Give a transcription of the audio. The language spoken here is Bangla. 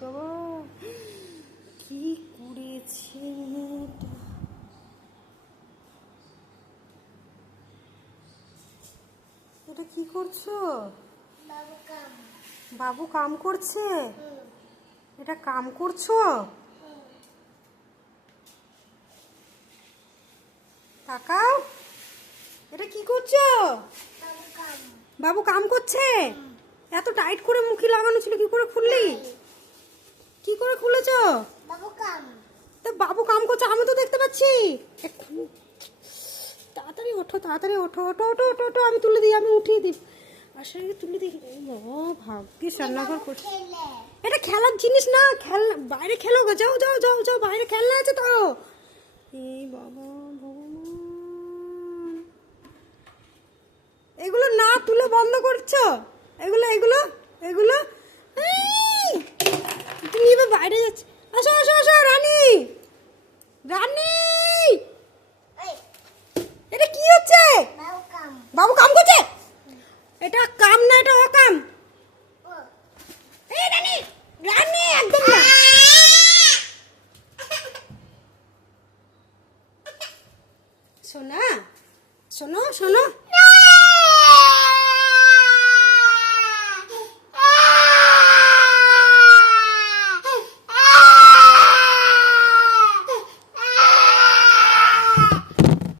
বাবা কি করেছে মেয়েটা। এটা কি করছো? বাবু কাম করছে। এটা কাম করছো? তাকাও, এটা কি করছো? বাবু কাম করছে। এত টাইট করে মুখে লাগানো ছিল, কি করে খুললি? কি করে খুলেছ? তো বাবু কাম করছে, আমি তো দেখতে পাচ্ছি। তাড়াতাড়ি ওঠো, তাড়াতাড়ি ওঠো, ওঠো ওঠো ওঠো ওঠো, আমি তুলে দিই, আমি উঠিয়ে দিই। আসলে তুলে দিই। ও ভাগ্যিস রান্নাঘর করছে। এটা খেলার জিনিস না, খেলনা বাইরে খেলো গো, যাও যাও যাও যাও, বাইরে খেলনা আছে তো। এই বাবা ভগবান, এগুলো না তুলে বন্ধ করছো? এগুলো এগুলো এগুলো তুমি এবার বাইরে যাচ্ছ। আসো আসো আসো, রানী রানী, এটা কি হচ্ছে? বাবু কাম করছে। এটা কাম না, এটা অকাম। এই রানী, রানী একদম না। শোনা, শোনো শোনো,